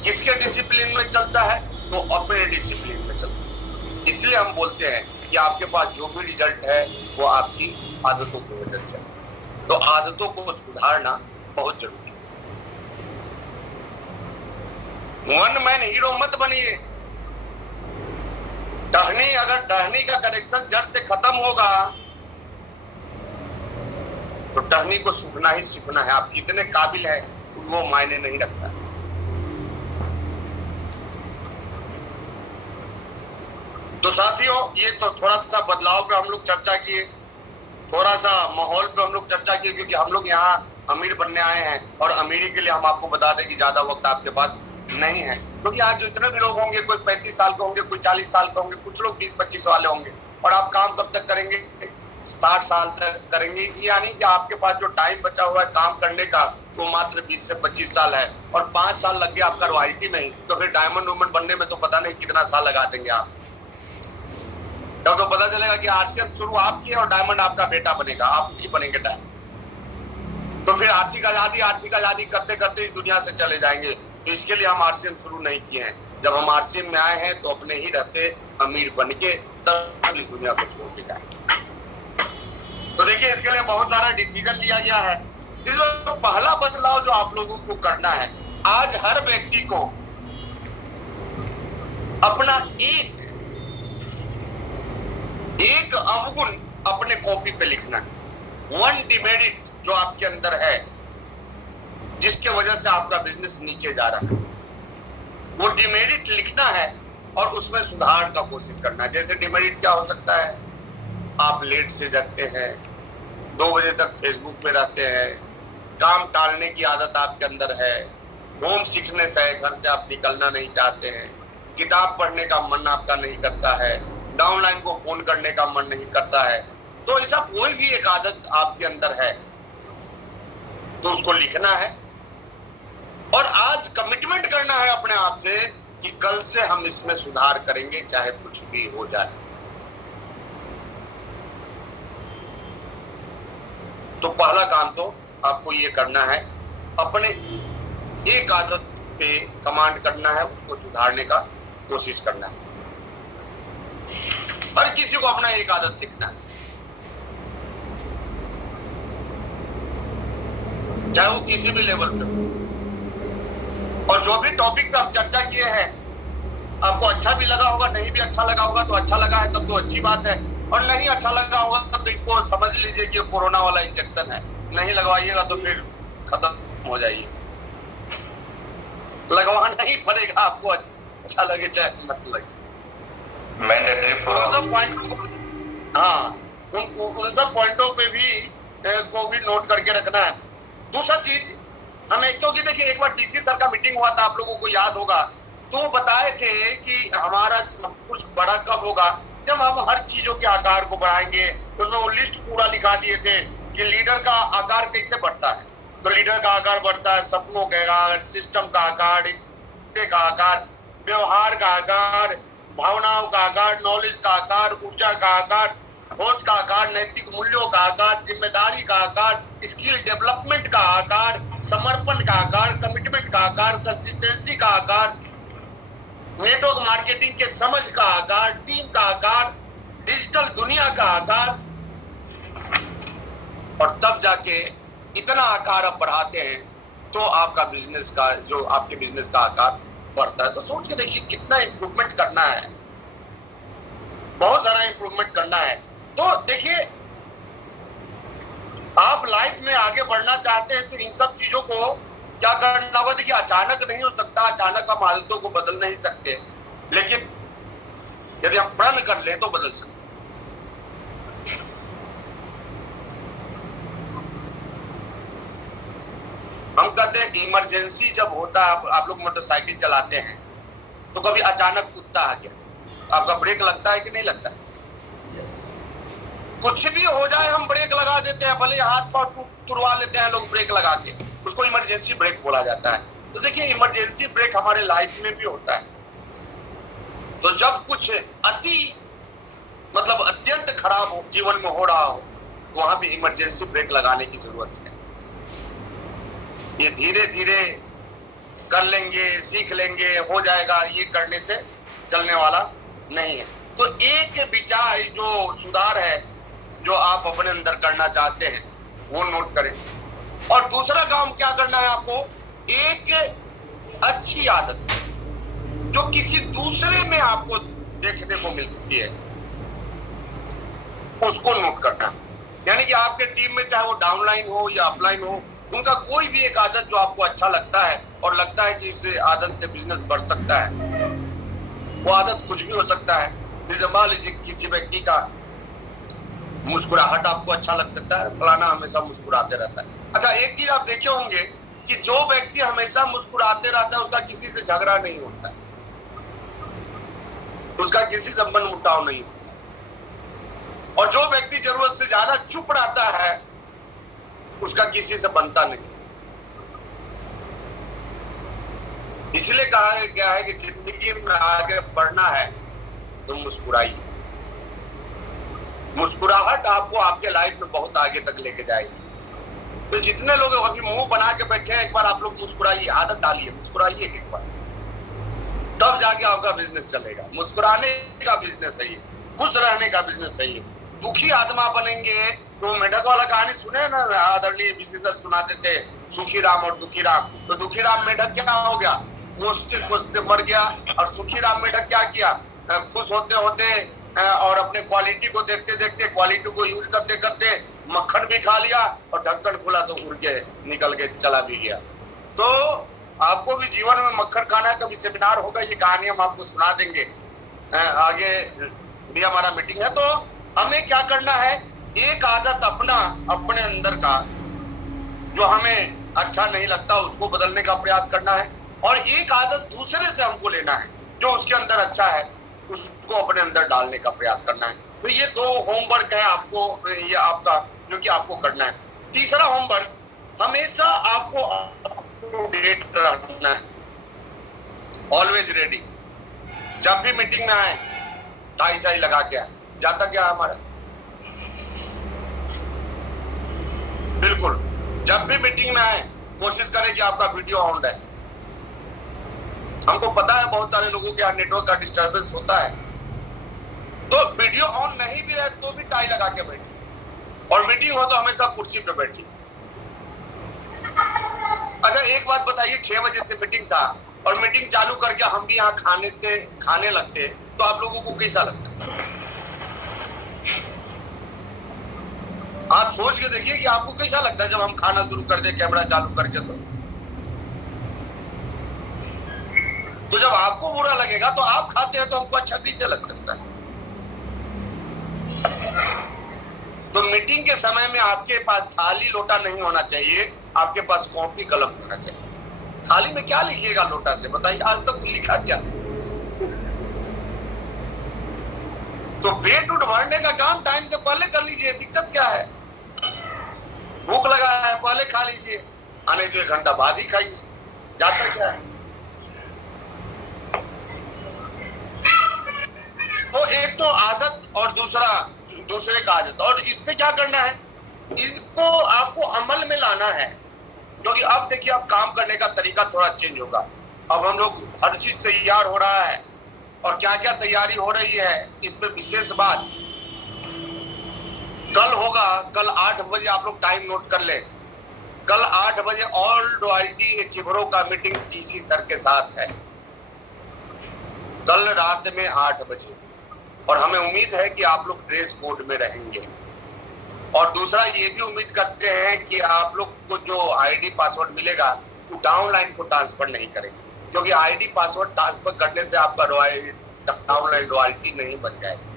किसके डिसिप्लिन में चलता है? तो अपने डिसिप्लिन में चलता है। इसलिए हम बोलते हैं कि आपके पास जो भी रिजल्ट है वो आपकी आदतों की वजह से। तो आदतों को सुधारना बहुत जरूरी है। वन मैन हीरो मत बनिए। टहनी का कनेक्शन जड़ से खत्म होगा तो टहनी को सूखना ही सीखना है। आप कितने काबिल हैं वो मायने नहीं रखता। तो साथियों, ये तो थोड़ा सा बदलाव पे हम लोग चर्चा किए, थोड़ा सा माहौल पे हम लोग चर्चा किए, क्योंकि हम लोग यहाँ अमीर बनने आए हैं और अमीरी के लिए हम आपको बता दें कि ज्यादा वक्त आपके पास नहीं है। क्योंकि आज जो इतने भी लोग होंगे, कोई 35 साल के होंगे, कोई 40 साल के होंगे, कुछ लोग 20-25 वाले होंगे, और आप काम कब तक करेंगे? 60 साल तक करेंगे। यानी कि आपके पास जो टाइम बचा हुआ है काम करने का वो मात्र 20 से 25 साल है, और 5 साल लग गए आपका रॉयल्टी में ही, तो फिर डायमंड वूमन बनने में तो पता नहीं कितना साल लगा देंगे आप। तब तो पता चलेगा कि आरसीएम शुरू आपकी है और डायमंड आपका बेटा बनेगा, आप नहीं बनेंगे डायमंड। तो फिर आर्थिक आजादी करते करते इस दुनिया से चले जाएंगे। तो इसके लिए हम आरसीएम शुरू नहीं किए हैं। जब हम आरसीएम में आए हैं तो अपने ही रहते अमीर बन के तब इस दुनिया को छोड़ के जाएंगे। तो देखिए, इसके लिए बहुत सारा डिसीजन लिया गया है। इसमें पहला बदलाव जो आप लोगों को करना है, आज हर व्यक्ति को अपना एक अवगुण अपने कॉपी पे लिखना है। वन डिमेरिट जो आपके अंदर है, जिसके वजह से आपका बिजनेस नीचे जा रहा है, वो डिमेरिट लिखना है और उसमें सुधार का कोशिश करना है। जैसे डिमेरिट क्या हो सकता है? आप लेट से जगते हैं, 2 बजे तक फेसबुक पे रहते हैं, काम टालने की आदत आपके अंदर है, होम सिकनेस है, घर से आप निकलना नहीं चाहते हैं, किताब पढ़ने का मन आपका नहीं करता है, डाउनलाइन को फोन करने का मन नहीं करता है। तो ऐसा कोई भी एक आदत आपके अंदर है तो उसको लिखना है, और आज कमिटमेंट करना है अपने आप से कि कल से हम इसमें सुधार करेंगे, चाहे कुछ भी हो जाए। तो पहला काम तो आपको ये करना है, अपने एक आदत पे कमांड करना है, उसको सुधारने का कोशिश करना है। हर किसी को अपना एक आदत लिखना है, चाहे वो किसी भी लेवल पे हो। और जो भी टॉपिक पे आप चर्चा किए हैं, आपको अच्छा भी लगा होगा, नहीं भी अच्छा लगा होगा, तो अच्छा लगा है तब तो अच्छी बात है, और नहीं अच्छा लगा होगा तब तो इसको समझ लीजिए कि कोरोना वाला इंजेक्शन है, नहीं लगवाइएगा तो फिर खत्म हो जाइए। लगवाना ही पड़ेगा आपको, अच्छा लगे चाहे मत लगे। मैंडेटरी उन सब पॉइंट, हाँ, उन सब पॉइंटों पे भी को भी नोट करके रखना है। दूसरा चीज हमें, क्योंकि देखिए एक बार डीसी सर का मीटिंग हुआ था, आप लोगों को याद होगा, तो वो बताए थे कि हमारा कुछ बड़ा कब होगा, जब हम हर चीजों के आकार को बढ़ाएंगे। उसमें वो लिस्ट पूरा लिखा दिए थे कि लीडर का आकार कैसे बढ़ता है। तो लीडर का आकार बढ़ता है सपनों का आकार, सिस्टम का आकार, रिश्ते का आकार, व्यवहार का आकार, भावनाओं का आकार, नॉलेज का आकार, ऊर्जा का आकार, होश का आकार, नैतिक मूल्यों का आकार, जिम्मेदारी का आकार, स्किल डेवलपमेंट का आकार, समर्पण का आकार, कमिटमेंट का आकार, कंसिस्टेंसी का आकार, नेटवर्क मार्केटिंग के समझ का आकार, टीम का आकार, डिजिटल दुनिया का आकार, और तब जाके इतना आकार आप बढ़ाते हैं तो आपका बिजनेस का, जो आपके बिजनेस का आकार बढ़ता है। तो सोच के देखिए कितना इंप्रूवमेंट करना है, बहुत सारा इंप्रूवमेंट करना है। तो देखिए, आप लाइफ में आगे बढ़ना चाहते हैं तो इन सब चीजों को क्या करना होगा? देखिए, अचानक नहीं हो सकता, अचानक हम आदतों को बदल नहीं सकते, लेकिन यदि हम प्रण कर लें तो बदल सकते। हम कहते हैं इमरजेंसी जब होता है, आप लोग मोटरसाइकिल चलाते हैं तो कभी अचानक कुत्ता आ गया, आपका ब्रेक लगता है कि नहीं लगता? कुछ भी हो जाए हम ब्रेक लगा देते हैं, भले हाथ पांव तुड़वा लेते हैं लोग ब्रेक लगा के, उसको इमरजेंसी ब्रेक बोला जाता है। तो देखिए, इमरजेंसी ब्रेक हमारे लाइफ में भी होता है। तो जब कुछ अत्यंत खराब हो, जीवन में हो रहा हो, तो वहां भी इमरजेंसी ब्रेक लगाने की जरूरत है। ये धीरे धीरे कर लेंगे, सीख लेंगे, हो जाएगा, ये करने से चलने वाला नहीं है। तो एक विचार जो सुधार है जो आप अपने अंदर करना चाहते हैं वो नोट करें। और दूसरा काम क्या करना है आपको, एक अच्छी आदत जो किसी दूसरे में आपको देखने को मिलती है उसको नोट करना। यानी कि आपके टीम में चाहे वो डाउनलाइन हो या अपलाइन हो, उनका कोई भी एक आदत जो आपको अच्छा लगता है और लगता है कि इस आदत से बिजनेस बढ़ सकता है, वो आदत कुछ भी हो सकता है। जैसे मान लीजिए किसी व्यक्ति का मुस्कुराहट आपको अच्छा लग सकता है, फलाना हमेशा मुस्कुराते रहता है। अच्छा, एक चीज आप देखे होंगे कि जो व्यक्ति हमेशा मुस्कुराते रहता है उसका किसी से झगड़ा नहीं होता है, उसका किसी से मन मुटाव नहीं होता, और जो व्यक्ति जरूरत से ज्यादा चुप रहता है उसका किसी से बनता नहीं। इसलिए कहा गया है कि जिंदगी में आगे बढ़ना है तो मुस्कुराइए। मुस्कुराहट आपको आपके लाइफ में बहुत आगे तक लेके जाएगी। तो जितने लोग अभी मुंह बना के बैठे हैं, एक बार आप लोग मुस्कुराइए, आदत डालिए, मुस्कुराइए एक बार, तब जाके आपका बिजनेस चलेगा। मुस्कुराने का बिजनेस है ये, खुश रहने का बिजनेस है ये। दुखी आत्मा बनेंगे तो मेढक वाला कहानी सुने ना, आदरणीय विशेष सुनाते थे, सुखी राम और दुखी राम। तो दुखी राम मेढक क्या हो गया, कोसते कोसते मर गया, और सुखी राम मेढक क्या किया, खुश होते होते और अपने क्वालिटी को देखते देखते, क्वालिटी को यूज करते करते मक्खन भी खा लिया, और ढक्कन खुला तो उड़ के निकल के चला भी गया। तो आपको भी जीवन में मक्खन खाना है, कभी सेमिनार होगा, ये कहानी हम आपको सुना देंगे, आगे भी हमारा मीटिंग है। तो हमें क्या करना है, एक आदत अपने अंदर का जो हमें अच्छा नहीं लगता उसको बदलने का प्रयास करना है, और एक आदत दूसरे से हमको लेना है जो उसके अंदर अच्छा है, उसको अपने अंदर डालने का प्रयास करना है। तो ये 2 होमवर्क है आपको, ये आपका जो कि आपको करना है। तीसरा होमवर्क, हमेशा आपको अपडेट रखना है, ऑलवेज रेडी। जब भी मीटिंग में आए टाई शाई लगा के आए, जाता क्या है हमारा, बिल्कुल जब भी मीटिंग में आए कोशिश करें कि आपका वीडियो ऑन रहे। हमको पता है बहुत सारे लोगों के यहाँ नेटवर्क का डिस्टर्बेंस होता है, तो वीडियो ऑन नहीं भी रहे तो भी टाई लगा के बैठिए, और मीटिंग हो तो हमेशा कुर्सी पे बैठिए। अच्छा, एक बात बताइए, 6 बजे से मीटिंग था और मीटिंग चालू करके हम भी यहाँ खाने लगते तो आप लोगों को कैसा लगता? आप सोच के देखिए कि आपको कैसा लगता है जब हम खाना शुरू कर दे कैमरा चालू करके। तो जब आपको बुरा लगेगा तो आप खाते हैं तो हमको अच्छा कैसे लग सकता है? तो मीटिंग के समय में आपके पास थाली लोटा नहीं होना चाहिए, आपके पास कॉपी कलम होना चाहिए। थाली में क्या लिखिएगा लोटा से, बताइए, आज तक लिखा क्या? तो पेट उठ भरने का काम टाइम से पहले कर लीजिए, दिक्कत क्या है? भूख लगा है पहले खा लीजिए, आने तो 1 घंटा बाद ही खाइए, जाता क्या है? तो एक तो आदत और दूसरे का आदत, और इस पे क्या करना है, इसको आपको अमल में लाना है। क्योंकि अब देखिए, अब काम करने का तरीका थोड़ा चेंज होगा। अब हम लोग हर चीज तैयार हो रहा है, और क्या क्या तैयारी हो रही है इस पे विशेष बात कल होगा। कल 8 बजे आप लोग टाइम नोट कर ले, कल 8 बजे ऑल रॉयल्टी अचीवरों का मीटिंग टीसी सर के साथ है, कल रात में 8 बजे। और हमें उम्मीद है कि आप लोग ड्रेस कोड में रहेंगे, और दूसरा ये भी उम्मीद करते हैं कि आप लोग को जो आईडी पासवर्ड मिलेगा वो डाउनलाइन को ट्रांसफर नहीं करेंगे, क्योंकि आईडी पासवर्ड ट्रांसफर करने से आपका डाउनलाइन रॉयल्टी नहीं बन जाएगा।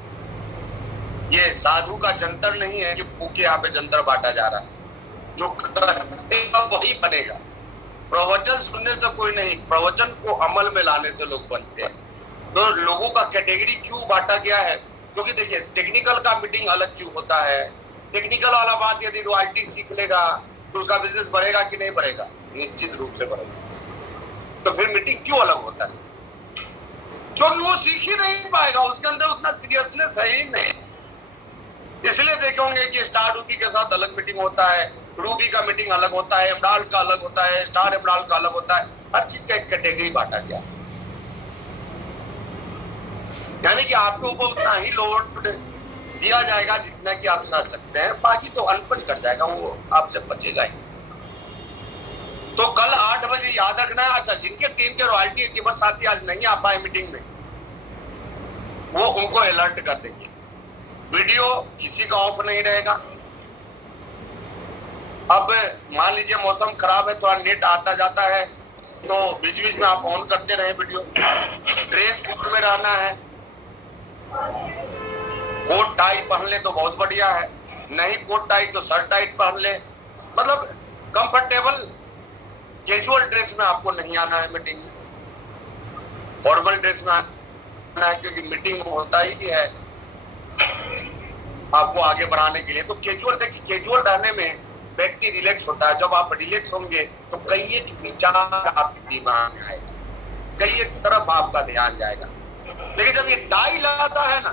ये साधु का जंतर नहीं है कि फूके यहाँ पे जंतर बांटा जा रहा है, जो करेगा वही बनेगा। प्रवचन सुनने से कोई नहीं, प्रवचन को अमल में लाने से लोग बनते हैं। तो लोगों का कैटेगरी क्यों बांटा गया है, क्योंकि देखिए टेक्निकल का मीटिंग अलग क्यों होता है। टेक्निकल वाला बात, यदि रॉयल्टी सीख लेगा तो उसका बिजनेस बढ़ेगा कि नहीं बढ़ेगा? निश्चित रूप से बढ़ेगा। तो फिर मीटिंग क्यों अलग होता है? क्योंकि वो सीख ही नहीं पाएगा, उसके अंदर उतना सीरियसनेस है ही नहीं। इसलिए देखेंगे कि स्टार रूबी के साथ अलग मीटिंग होता है, रूबी का मीटिंग अलग होता है, एमराल्ड का अलग होता है, स्टार एमराल्ड का अलग होता है। हर चीज का एक कैटेगरी बांटा गया, यानी कि आपके ऊपर उतना ही लोड दिया जाएगा जितना कि आप सह सकते हैं, बाकी तो अनपढ़ कर जाएगा, वो आपसे बचेगा ही। तो कल 8 बजे याद रखना है। अच्छा, जिनके टीम के रॉयल्टी अचीवर साथी आज नहीं आ पाए मीटिंग में, वो उनको अलर्ट कर देंगे। वीडियो किसी का ऑफ नहीं रहेगा, अब मान लीजिए मौसम खराब है, थोड़ा नेट आता जाता है, तो बीच बीच में आप ऑन करते रहे वीडियो। ड्रेस कोड में रहना है, कोट टाई पहन ले तो बहुत बढ़िया है, नहीं कोट टाई तो शर्ट टाइट पहन ले, मतलब कंफर्टेबल कैजुअल ड्रेस में आपको नहीं आना है मीटिंग में, फॉर्मल ड्रेस में आना है, क्योंकि मीटिंग होता ही है आपको आगे बढ़ाने के लिए। तो कैजुअल, देखिए कैजुअल रहने में व्यक्ति रिलैक्स होता है। जब आप रिलैक्स होंगे तो कई एक विचार आपके दिमाग में आएगा, कई एक तरफ आपका ध्यान जाएगा। लेकिन जब ये टाई लगाता है ना,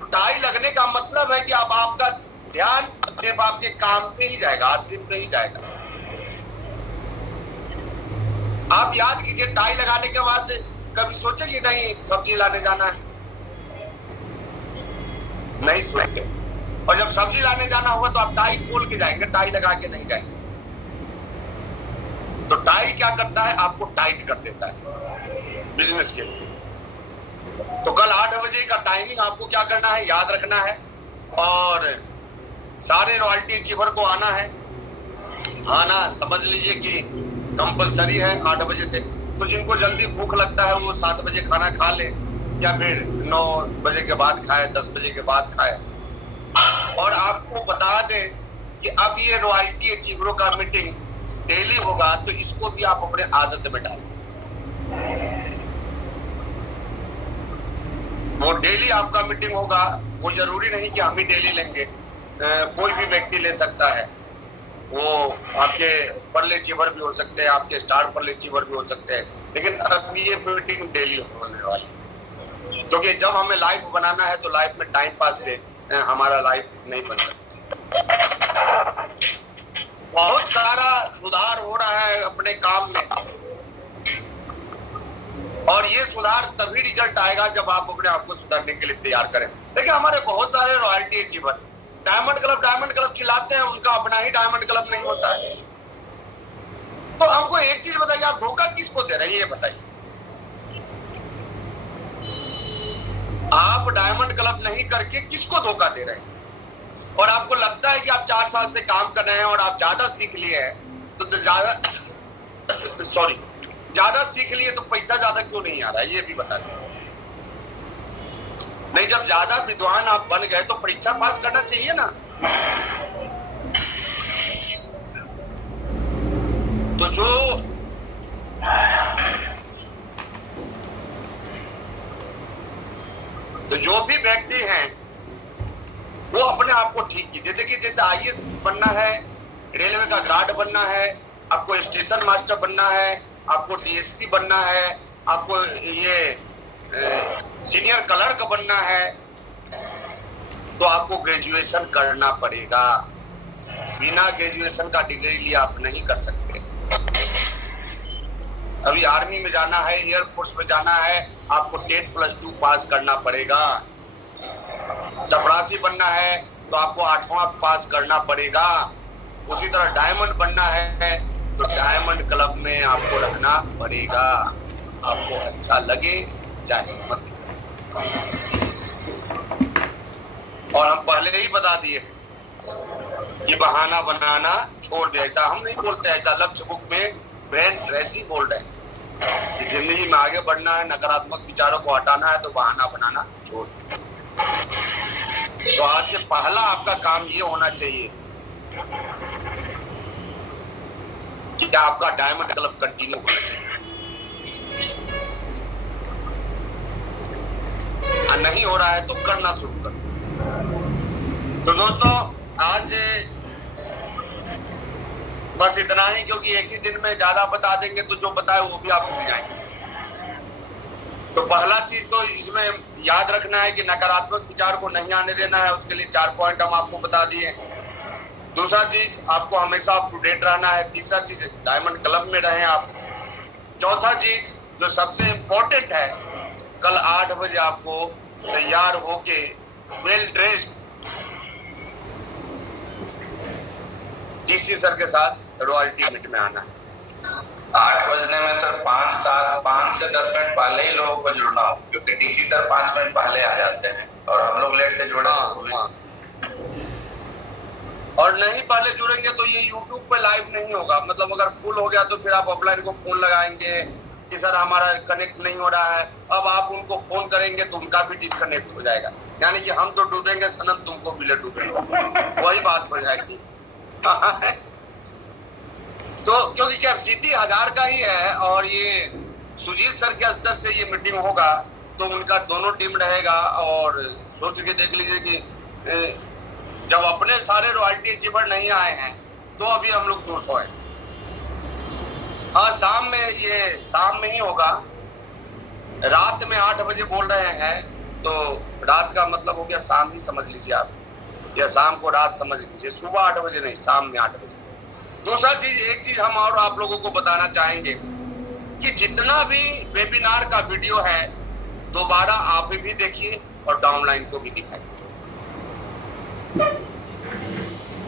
तो टाई लगने का मतलब है कि अब आपका ध्यान सिर्फ आपके काम पे ही जाएगा, आरसीएम पे ही जाएगा। आप याद कीजिए, टाई लगाने के बाद कभी सोचे कि नहीं सब्जी लाने जाना है? नहीं सोचते। और जब सब्जी लाने जाना होगा तो आप टाई खोल के जाएंगे, टाई लगा के नहीं जाएंगे। तो टाई क्या करता है? आपको टाइट कर देता है बिजनेस के लिए। तो कल 8 बजे का टाइमिंग आपको क्या करना है, याद रखना है। और सारे रॉयल्टी अचीवर को आना है, आना समझ लीजिए कि कंपलसरी है 8 बजे से। तो जिनको जल्दी भूख लगता है वो 7 बजे खाना खा ले, या फिर 9 बजे के बाद खाए, 10 बजे के बाद खाए। और आपको बता दें कि अब ये रॉयल्टी अचीवरों का मीटिंग डेली होगा, तो इसको भी आप अपने आदत में डालें। वो डेली आपका मीटिंग होगा, वो जरूरी नहीं कि हम ही डेली लेंगे, कोई भी व्यक्ति ले सकता है। वो आपके परले अचीवर भी हो सकते हैं, आपके स्टार परले अचीवर भी हो सकते हैं, लेकिन अब ये मीटिंग डेली होने वाली है। क्योंकि जब हमें लाइफ बनाना है तो लाइफ में टाइम पास से हमारा लाइफ नहीं बन सकता। बहुत सारा सुधार हो रहा है अपने काम में, और ये सुधार तभी रिजल्ट आएगा जब आप अपने आप को सुधारने के लिए तैयार करें। देखिए हमारे बहुत सारे रॉयल्टी अचीवर डायमंड क्लब चिल्लाते हैं, उनका अपना ही डायमंड क्लब नहीं होता है। तो हमको एक चीज बताइए, आप धोखा किसको दे रहे हैं ये बताइए। आप डायमंड क्लब नहीं करके किसको धोखा दे रहे हैं? और आपको लगता है कि आप 4 साल से काम कर रहे हैं और आप ज्यादा सीख लिए हैं, तो ज्यादा सीख लिए तो पैसा ज्यादा क्यों नहीं आ रहा है, ये भी बता दीजिए। नहीं, जब ज्यादा विद्वान आप बन गए तो परीक्षा पास करना चाहिए ना। तो जो भी व्यक्ति हैं वो अपने आप को ठीक कीजिए। देखिए जैसे आईएएस बनना है, रेलवे का गार्ड बनना है, आपको स्टेशन मास्टर बनना है, आपको डीएसपी बनना है, आपको ये सीनियर क्लर्क बनना है, तो आपको ग्रेजुएशन करना पड़ेगा। बिना ग्रेजुएशन का डिग्री लिए आप नहीं कर सकते। अभी आर्मी में जाना है, एयरफोर्स में जाना है, आपको 10+2 पास करना पड़ेगा। चपरासी बनना है तो आपको 8वां पास करना पड़ेगा। उसी तरह डायमंड बनना है तो डायमंड क्लब में आपको रहना पड़ेगा, आपको अच्छा लगे चाहे मत। और हम पहले ही बता दिए कि बहाना बनाना छोड़ दे। ऐसा हम नहीं बोलते, ऐसा लक्ष्य बुक में ब्रेन ट्रेसी बोल रहे हैं कि जिंदगी में आगे बढ़ना है, नकारात्मक विचारों को हटाना है तो बहाना बनाना छोड़ दे। तो आज से पहला आपका काम ये होना चाहिए कि आपका डायमंड क्लब कंटिन्यू होना चाहिए। नहीं हो रहा है तो करना शुरू कर। तो दोस्तों आज बस इतना ही, क्योंकि एक ही दिन में ज्यादा बता देंगे तो जो बताए वो भी आप भूल जाएंगे। तो पहला चीज तो इसमें याद रखना है कि नकारात्मक विचार को नहीं आने देना है, उसके लिए 4 पॉइंट हम आपको बता दिए। दूसरा चीज, आपको हमेशा अप टू डेट रहना है। तीसरा चीज, डायमंड क्लब में रहें आप। चौथा चीज जो सबसे इंपॉर्टेंट है, कल 8 बजे आपको तैयार होके वेल ड्रेस्ड डीसी सर के साथ रॉयल्टी मीट में आना है। 8 बजने में सर 5 से 10 मिनट पहले ही लोगों को जुड़ना हो, क्योंकि डीसी सर 5 मिनट पहले आ जाते हैं और हम लोग लेट से जुड़े। और नहीं पहले जुड़ेंगे तो ये यूट्यूब पे लाइव नहीं होगा। मतलब अगर फुल हो गया तो फिर आप ऑफलाइन को फोन लगाएंगे कि सर हमारा कनेक्ट नहीं हो रहा है। अब आप उनको फोन करेंगे तो उनका भी डिस्कनेक्ट हो जाएगा, यानी कि हम तो डूबेंगे सनम, तुमको भी ले डूबेंगे, वही बात हो जाएगी। तो क्योंकि कैपेसिटी 1000 का ही है और ये सुजीत सर के स्तर से ये मीटिंग होगा तो उनका दोनों टीम रहेगा। और सोच के देख लीजिए कि जब अपने सारे रॉयल्टी अचीवर नहीं आए हैं तो अभी हम लोग 200 हैं। हाँ, शाम में ही होगा। रात में 8 बजे बोल रहे हैं तो रात का मतलब हो गया शाम ही समझ लीजिए आप, या शाम को रात समझ लीजिए, सुबह 8 बजे नहीं, शाम में 8 बजे। दूसरा चीज, एक चीज हम और आप लोगों को बताना चाहेंगे कि जितना भी वेबिनार का वीडियो है दोबारा आप भी देखिए और डाउनलाइन को भी दिखाइए।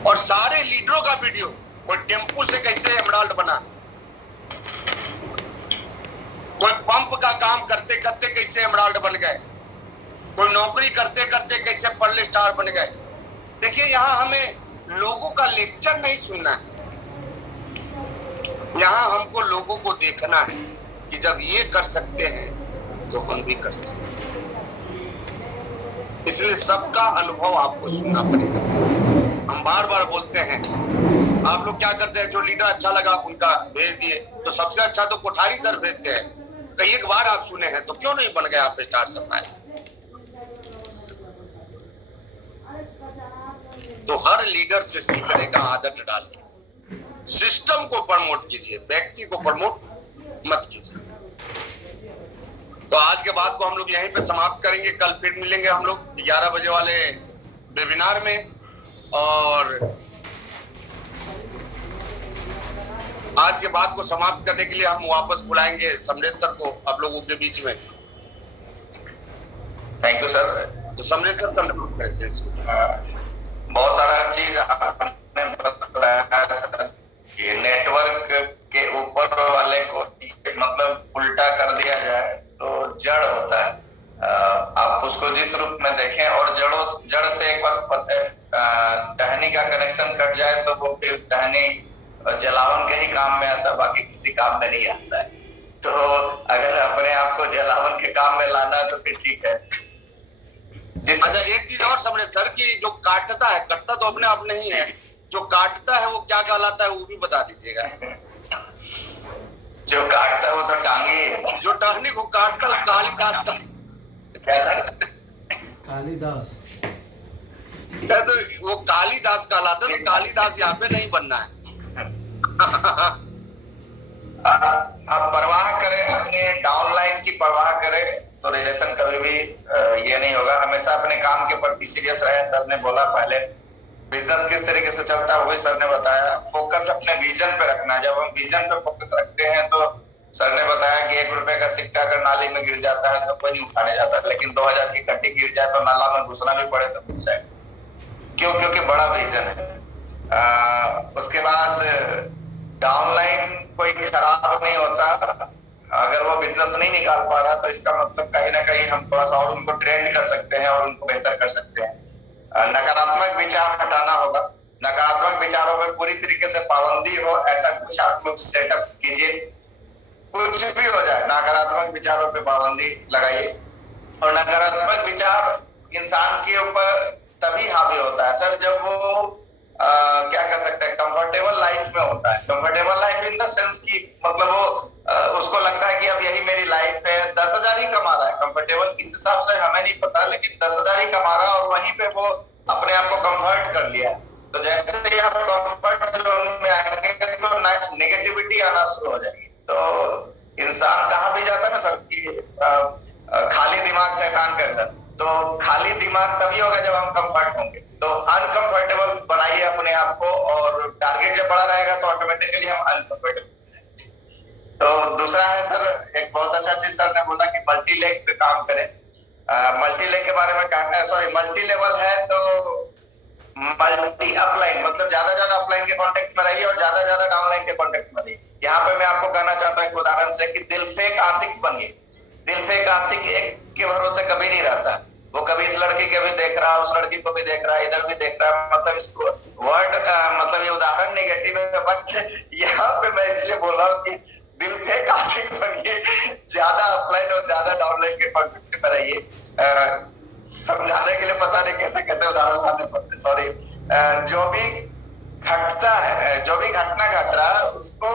और सारे लीडरों का वीडियो, कोई टेम्पू से कैसे एमराल्ड बना, कोई पंप का काम करते करते कैसे एमराल्ड बन गए, कोई नौकरी करते करते कैसे पर्ल स्टार बन गए। देखिए, यहाँ हमें लोगों का लेक्चर नहीं सुनना है, यहाँ हमको लोगों को देखना है कि जब ये कर सकते हैं तो हम भी कर सकते हैं। इसलिए सबका अनुभव आपको सुनना पड़ेगा। हम बार बार बोलते हैं, आप लोग क्या करते हैं, जो लीडर अच्छा लगा उनका भेज दिए, तो सबसे अच्छा तो कोठारी सर भेजते हैं। कई एक बार आप सुने हैं तो क्यों नहीं बन गए आप स्टार सप्लाई। तो हर लीडर से सीखने का आदत डालिए, सिस्टम को प्रमोट कीजिए, व्यक्ति को प्रमोट मत कीजिए। तो आज के बाद को हम लोग यहीं पे समाप्त करेंगे। कल फिर मिलेंगे हम लोग 11 बजे वाले वेबिनार में। और आज के बाद को समाप्त करने के लिए हम वापस बुलाएंगे समरेश सर को आप लोगों के बीच में। Thank you sir. तो समरेश सर कंक्लूड करें। बहुत सारा चीज आपने बताया सर, ये नेटवर्क के ऊपर वाले को मतलब उल्टा कर दिया जाए तो जड़ होता है। आप उसको जिस रूप में देखें और जड़ से एक बार टहनी का कनेक्शन कट जाए तो वो फिर टहनी जलावन के ही काम में आता है, बाकी किसी काम में नहीं आता है। तो अगर अपने आप को जलावन के काम में लाना है तो फिर ठीक है। अच्छा, एक चीज और समझे सर की, जो काटता है, कटता तो अपने आप नहीं है, जो काटता है वो क्या कहलाता है वो भी बता दीजिएगा। जो काटता है वो तो टांगी है। जो टहनी को काटता है कालिदास का। कैसा? कालिदास। तो वो कालिदास कहलाता है, तो कालिदास यहाँ पे नहीं बनना है। आप परवाह करें, अपने डाउनलाइन की परवाह करें तो रिलेशन कभी भी ये नहीं होगा। हमेशा अपने काम के प्रति सीरियस रहे। सर ने बोला पहले बिजनेस किस तरीके से चलता है वही सर ने बताया। फोकस अपने विजन पे रखना। जब हम विजन पे फोकस रखते हैं तो सर ने बताया कि 1 रुपए का सिक्का अगर नाली में गिर जाता है तो कोई नहीं उठाने जाता, लेकिन 2000 की घंटी गिर जाए तो नाला में घुसना भी पड़े तो घुस जाए। क्यों? क्योंकि बड़ा विजन है। उसके बाद डाउनलाइन कोई खराब नहीं होता। अगर वो बिजनेस नहीं निकाल पा रहा तो इसका मतलब कहीं ना कहीं हम थोड़ा सा और उनको ट्रेंड कर सकते हैं और उनको बेहतर कर सकते हैं। नकारात्मक विचार हटाना होगा। नकारात्मक विचारों पे पूरी तरीके से पाबंदी हो, ऐसा कुछ आप लोग सेटअप कीजिए। कुछ भी हो जाए, नकारात्मक विचारों पे पाबंदी लगाइए। और नकारात्मक विचार इंसान के ऊपर तभी हावी होता है सर जब वो क्या कर सकते हैं, कंफर्टेबल लाइफ में होता है। Comfortable life in the sense की मतलब वो उसको लगता है कि अब यही मेरी लाइफ है। 10,000 ही कमा रहा है, कंफर्टेबल किस हिसाब से हमें नहीं पता, लेकिन 10,000 ही कमा रहा है और वहीं पे वो अपने आप को कंफर्ट कर लिया है। तो जैसे ही आप कंफर्ट जोन में आएंगे तो नेगेटिविटी आना शुरू हो जाएगी। तो इंसान कहाँ भी जाता है ना सर कि खाली दिमाग शैतान का घर। तो खाली दिमाग तभी होगा जब हम कंफर्ट होंगे। तो अनकंफर्टेबल बनाइए अपने आप को, और टारगेट जब बड़ा रहेगा तो ऑटोमेटिकली हम अनकंफर्टेबल। तो दूसरा है सर, एक बहुत अच्छा चीज सर ने बोला कि मल्टी लेग पे काम करें। मल्टी लेग के बारे में कहना है, सॉरी मल्टी लेवल है तो मल्टी अपलाइन, मतलब ज्यादा अपलाइन के कांटेक्ट में रहिए और ज्यादा डाउनलाइन के कांटेक्ट में रहिए। यहाँ पे मैं आपको कहना चाहता हूँ एक उदाहरण से कि दिल फेक आशिक बनिए। दिल फेक आशिक एक के भरोसे कभी नहीं रहता। वो कभी इस लड़की के भी देख रहा है, उस लड़की को भी देख रहा है, इधर भी देख रहा है। मतलब इसको वर्ड मतलब ये उदाहरण नेगेटिव है, बट यहाँ पे मैं इसलिए बोल रहा हूँ कि दिल फेंक आशिक बनिए, ज्यादा अपलाइन और ज्यादा डाउनलाइन के कॉन्टेक्ट में रहिए। समझाने के लिए पता नहीं कैसे कैसे उदाहरण लाने पड़ते, सॉरी। जो भी घटता है, जो भी घटना घट रहा है, उसको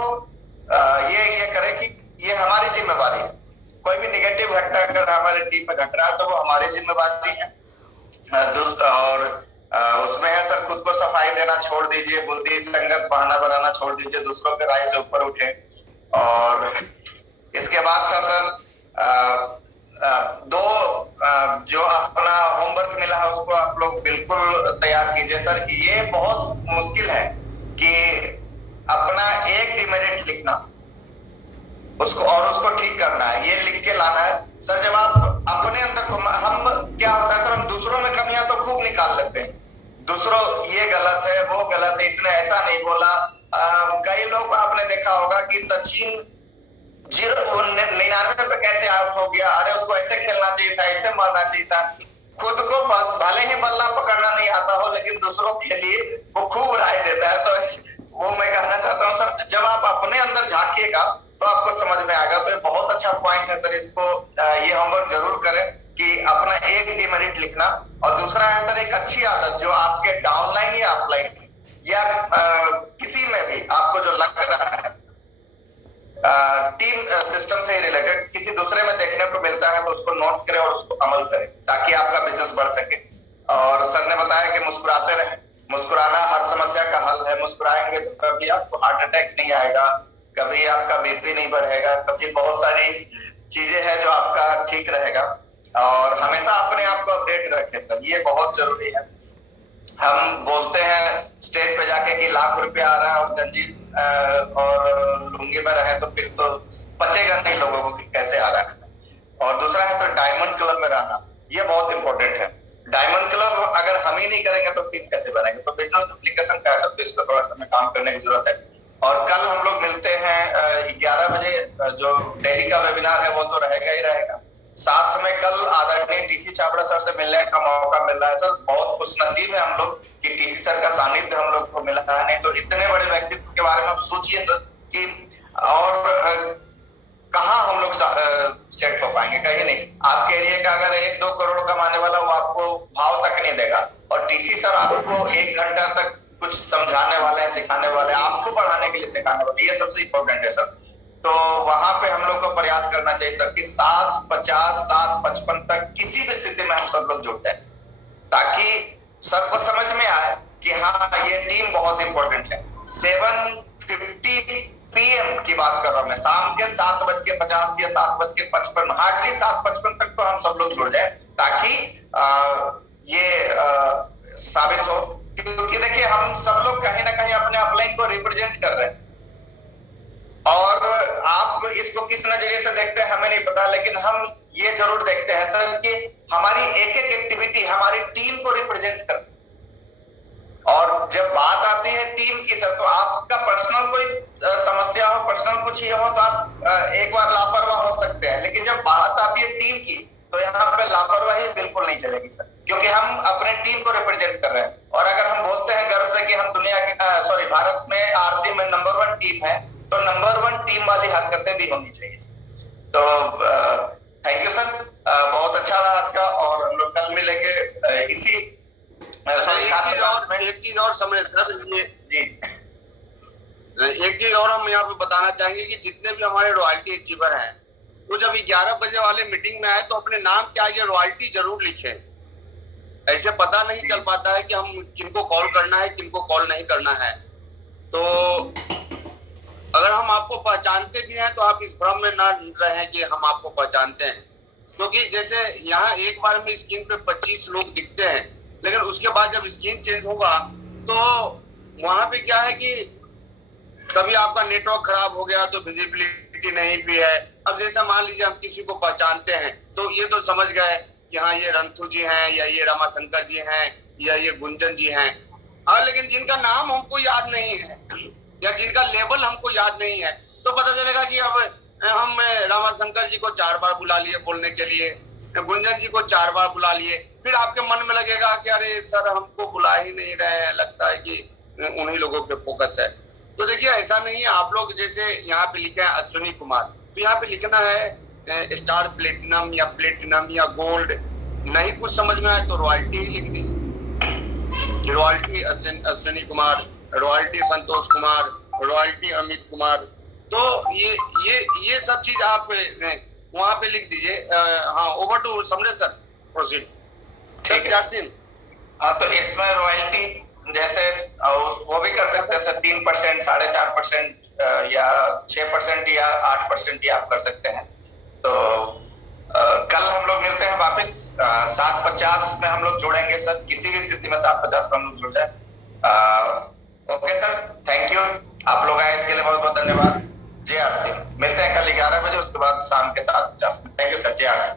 ये करे कि ये हमारी जिम्मेवारी है। कोई भी नेगेटिव घटना अगर हमारे टीम में घट रहा है तो वो हमारी जिम्मेवारी है। और उसमें है सर, खुद को सफाई देना छोड़ दीजिए, बुद्धि संगत बहाना बनाना छोड़ दीजिए, दूसरों के राय से ऊपर उठे। और इसके बाद था सर जो अपना होमवर्क मिला है उसको आप लोग बिल्कुल तैयार कीजिए सर। ये बहुत मुश्किल है कि अपना एक डिमेरिट लिखना, उसको ठीक करना है, ये लिख के लाना है सर। जब आप अपने अंदर को, हम क्या होता है सर, हम दूसरों में कमियां तो खूब निकाल लेते हैं, दूसरों ये गलत है, वो गलत है, इसने ऐसा नहीं बोला। कई लोग आपने देखा होगा कि सचिन 99 पे कैसे आउट हो गया, अरे उसको ऐसे खेलना चाहिए था, ऐसे मारना चाहिए था। खुद को भले ही बल्ला पकड़ना नहीं आता हो, लेकिन दूसरों के लिए वो खूब राय देता है। तो वो मैं कहना चाहता हूँ सर, जब आप अपने अंदर झांकिएगा तो आपको समझ में आएगा। तो ये बहुत अच्छा पॉइंट है सर, इसको ये होमवर्क जरूर करें कि अपना एक डिमेरिट लिखना। और दूसरा है सर, एक अच्छी आदत जो आपके डाउनलाइन या अपलाइन या किसी में भी आपको जो लग रहा है टीम सिस्टम से रिलेटेड किसी दूसरे में देखने को मिलता है, तो उसको नोट करें और उसको अमल करें ताकि आपका बिजनेस बढ़ सके। और सर ने बताया कि मुस्कुराते रहें, मुस्कुराना हर समस्या का हल है। मुस्कुराएंगे तो कभी आपको हार्ट अटैक नहीं आएगा, कभी आपका बीपी नहीं बढ़ेगा, कभी बहुत सारी चीजें हैं जो आपका ठीक रहेगा। और हमेशा अपने आप को अपडेट रखें सर, ये बहुत जरूरी है। हम बोलते हैं स्टेज पे जाके कि लाख रुपया आ रहा है और गंजी और लुंगी में रहे तो फिर तो पचेगा नहीं लोगों को कि कैसे आ रहा है। और दूसरा है सर, डायमंड क्लब में रहना, ये बहुत इंपॉर्टेंट है। डायमंड क्लब अगर हम ही नहीं करेंगे तो टीम कैसे बनेंगे। तो बिजनेस डुप्लीकेशन कह सकते, इस पर थोड़ा सा काम करने की जरूरत है। और कल हम लोग मिलते हैं 11 बजे, जो डेली का वेबिनार है वो तो रहेगा ही रहेगा। साथ में कल आदरणीय टीसी छाबड़ा सर से मिलने का मौका मिल रहा है सर। बहुत खुशनसीब है हम लोग कि टीसी सर का सानिध्य हम लोग को मिला है। नहीं तो इतने बड़े व्यक्तित्व के बारे में आप सोचिए सर कि और कहाँ हम लोग सेट हो पाएंगे, कहीं नहीं। आपके एरिया का अगर 1-2 करोड़ कमाने वाला, वो आपको भाव तक नहीं देगा। और टीसी सर आपको 1 घंटा तक कुछ समझाने वाले हैं, सिखाने वाले, आपको बढ़ाने के लिए सिखाने वाले, ये सबसे इंपॉर्टेंट है सर। तो वहां पे हम लोग को प्रयास करना चाहिए सर कि 7:50 7:55 तक किसी भी स्थिति में हम सब लोग जुड़ते हैं, ताकि सबको समझ में आए कि हाँ ये टीम बहुत इंपॉर्टेंट है। 7:50 PM की बात कर रहा हूं मैं, शाम के 7:50 या 7:55, हार्डली 7:55 तक तो हम सब लोग जुड़ जाए, ताकि ये साबित हो। क्योंकि देखिए, हम सब लोग कहीं ना कहीं अपने अपलाइन को रिप्रेजेंट कर रहे हैं। और आप इसको किस नजरिए से देखते हैं हमें नहीं पता, लेकिन हम ये जरूर देखते हैं सर कि हमारी एक एक एक्टिविटी हमारी टीम को रिप्रेजेंट करती है। और जब बात आती है टीम की सर, तो आपका पर्सनल कोई समस्या हो, पर्सनल कुछ ये हो, तो आप एक बार लापरवाह हो सकते हैं। लेकिन जब बात आती है टीम की, तो यहाँ पे लापरवाही बिल्कुल नहीं चलेगी सर, क्योंकि हम अपने टीम को रिप्रेजेंट कर रहे हैं। और अगर हम बोलते हैं गर्व से कि हम दुनिया की भारत में आरसी में नंबर 1 टीम है, तो नंबर 1 टीम वाली हरकतें भी होनी चाहिए सर। तो थैंक यू सर, बहुत अच्छा रहा आज का। और हम लोग कल मिलेंगे इसी एक चीज और समझ सर, ये एक चीज और हम यहाँ पे बताना चाहेंगे कि जितने भी हमारे रॉयल्टी अचीवर हैं, वो जब 11 बजे वाले मीटिंग में आए तो अपने नाम क्या ये रॉयल्टी जरूर लिखें। ऐसे पता नहीं चल पाता है कि हम किनको कॉल करना है, किनको कॉल नहीं करना है। तो अगर हम आपको पहचानते भी हैं तो आप इस भ्रम में ना रहें कि हम आपको पहचानते हैं, क्योंकि जैसे यहाँ एक बार में स्क्रीन पे 25 लोग दिखते हैं, लेकिन उसके बाद जब स्क्रीन चेंज होगा तो वहां पे क्या है कि कभी आपका नेटवर्क खराब हो गया तो विजिबिलिटी नहीं भी है। अब जैसे मान लीजिए हम किसी को पहचानते हैं तो ये तो समझ गए कि हाँ ये रंथू जी हैं, या ये रमाशंकर जी हैं, या ये गुंजन जी हैं। लेकिन जिनका नाम हमको याद नहीं है या जिनका लेवल हमको याद नहीं है, तो पता चलेगा कि अब हम रमाशंकर जी को 4 बार बुला लिए बोलने के लिए, गुंजन जी को 4 बार बुला लिए, फिर आपके मन में लगेगा कि अरे सर हमको बुला ही नहीं रहे, लगता है कि उन्हीं लोगों पे फोकस है। तो देखिए ऐसा नहीं है, आप लोग जैसे यहाँ पे लिखे हैं अश्विनी कुमार, तो यहाँ पे लिखना है स्टार प्लेटिनम या प्लेटिनम या गोल्ड, नहीं कुछ समझ में आए तो रॉयल्टी ही लिख दी, royalty Ashwini Kumar, royalty Santosh Kumar, royalty Amit Kumar. तो ये सब चीज आप वहां पे लिख दीजिए। हाँ, over to Samresh sir, proceed. ठीक है चार्सिन, हाँ, तो इसमें रॉयल्टी जैसे वो भी कर सकते हैं सर, 3%, 4.5% या 6% या 8% ही आप कर सकते हैं। तो कल हम लोग मिलते हैं वापस 7:50 में हम लोग जुड़ेंगे सर, किसी भी स्थिति में 7:50 में हम लोग जुड़ जाए। ओके सर, थैंक यू, आप लोग आए इसके लिए बहुत बहुत धन्यवाद। JRC मिलते हैं कल 11 बजे, उसके बाद शाम के 7:50 में। Thank you sir, JRC।